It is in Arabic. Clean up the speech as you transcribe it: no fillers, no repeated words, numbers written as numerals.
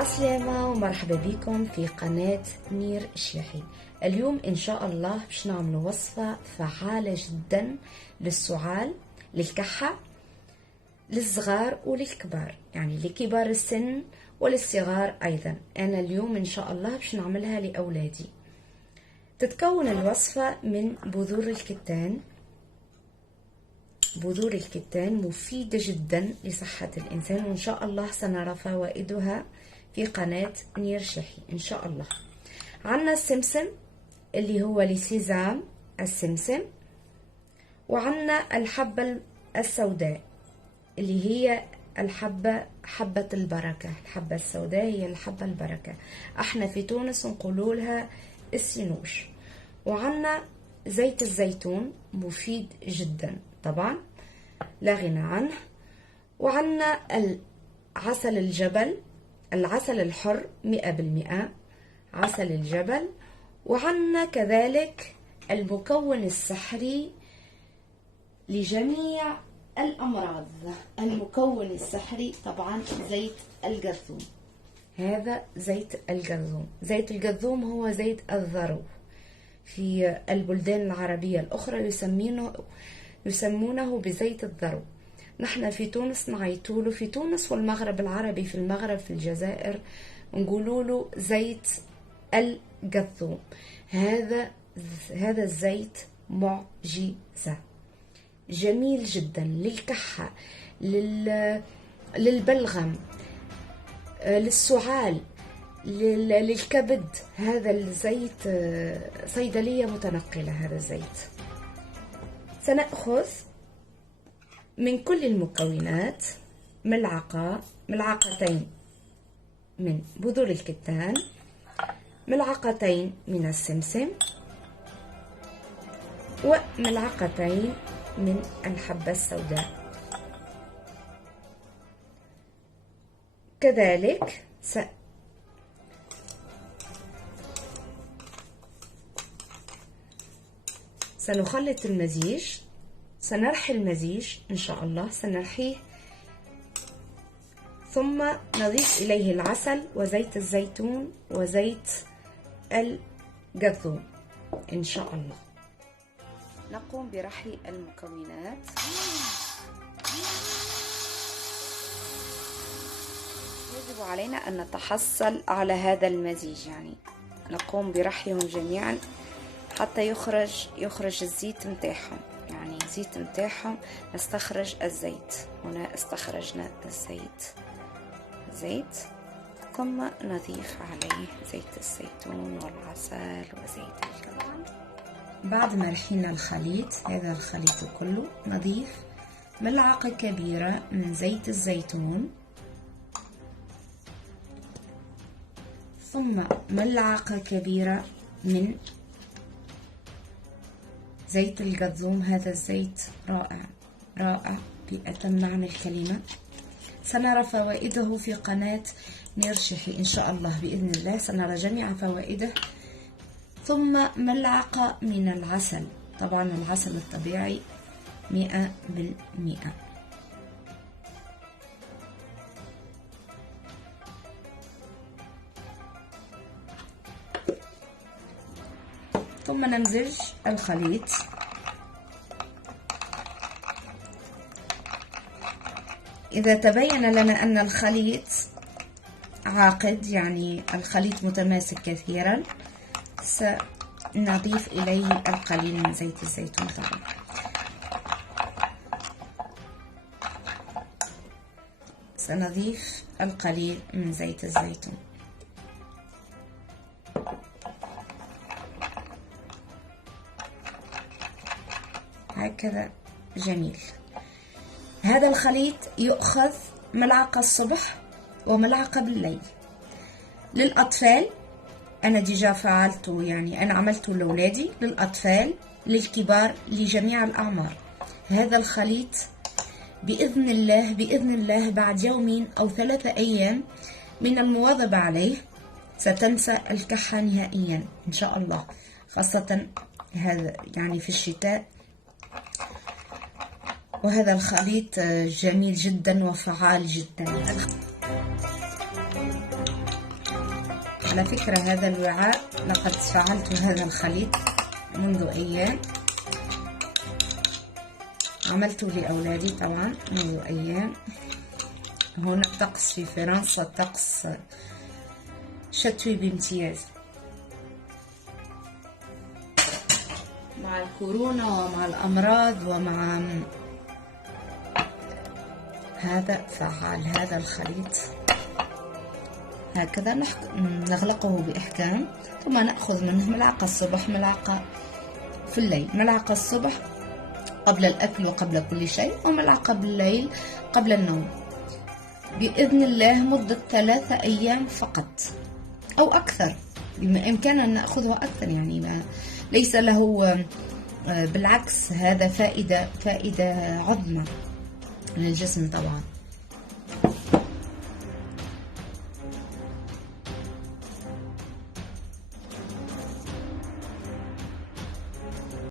عسلامة ومرحبا بكم في قناة نير الشيحي. اليوم إن شاء الله باش نعمل وصفة فعالة جدا للسعال، للكحة، للصغار وللكبار، يعني لكبار السن وللصغار أيضا. أنا اليوم إن شاء الله باش نعملها لأولادي. تتكون الوصفة من بذور الكتان. بذور الكتان مفيدة جدا لصحة الإنسان، وإن شاء الله سنرى فوائدها في قناة نير الشيحي إن شاء الله. عنا السمسم اللي هو لسيزام السمسم، وعنا الحبة السوداء اللي هي حبة البركة. الحبة السوداء هي الحبة البركة، احنا في تونس نقولوا لها السينوش. وعنا زيت الزيتون مفيد جدا طبعا لا غنى عنه. وعنا عسل الجبل، العسل الحر 100% عسل الجبل. وعنا كذلك المكون السحري لجميع الأمراض، المكون السحري طبعا زيت الجرثوم. هذا زيت الجرثوم. زيت الجرثوم هو زيت الذرو، في البلدان العربية الأخرى يسمونه بزيت الذرو. نحن في تونس نعيطوله، في تونس والمغرب العربي، في المغرب في الجزائر نقولوا له زيت الجرثوم. هذا الزيت معجزة، جميل جدا للكحة، للبلغم، للسعال، للكبد. هذا الزيت صيدلية متنقلة. هذا الزيت سنأخذ من كل المكونات ملعقتين من بذور الكتان، ملعقتين من السمسم، وملعقتين من الحبة السوداء. كذلك سنخلط المزيج، سنرحي المزيج إن شاء الله، سنرحيه، ثم نضيف إليه العسل وزيت الزيتون وزيت الجرثوم إن شاء الله. نقوم برحي المكونات. يجب علينا أن نتحصل على هذا المزيج، يعني نقوم برحيهم جميعا حتى يخرج الزيت متاعهم، يعني الزيت متاعهم. نستخرج الزيت، هنا استخرجنا زيت، ثم نضيف عليه زيت الزيتون والعسل وزيت الجبل. بعد ما رحينا الخليط، هذا الخليط كله، نضيف ملعقة كبيرة من زيت الزيتون، ثم ملعقة كبيرة من زيت الجرثوم. هذا الزيت رائع رائع بأتم معنى الكلمة. سنرى فوائده في قناة نير الشيحي إن شاء الله بإذن الله، سنرى جميع فوائده. ثم ملعقة من العسل، طبعا العسل الطبيعي 100%. ثم نمزج الخليط. إذا تبين لنا أن الخليط عاقد، يعني الخليط متماسك كثيرا، سنضيف إليه القليل من زيت الزيتون. طبعا سنضيف القليل من زيت الزيتون. هكذا جميل. هذا الخليط يؤخذ ملعقة الصبح وملعقة بالليل. للأطفال أنا ديجا فعلته، يعني أنا عملته لأولادي، للأطفال، للكبار، لجميع الأعمار. هذا الخليط بإذن الله بعد يومين أو 3 أيام من المواظبة عليه ستنسى الكحة نهائيا إن شاء الله، خاصة هذا يعني في الشتاء. وهذا الخليط جميل جدا وفعال جدا. على فكرة هذا الوعاء لقد فعلت هذا الخليط منذ أيام، عملته لأولادي طبعا منذ أيام. هنا الطقس في فرنسا طقس شتوي بامتياز، مع الكورونا ومع الأمراض ومع هذا فعال. هذا الخليط هكذا نغلقه بإحكام، ثم نأخذ منه ملعقة الصبح، ملعقة في الليل، ملعقة الصبح قبل الأكل وقبل كل شيء، وملعقة بالليل قبل النوم، بإذن الله مدة 3 أيام فقط أو أكثر. بإمكاننا أن نأخذه أكثر، يعني ليس له، بالعكس هذا فائدة عظمى للجسم طبعا.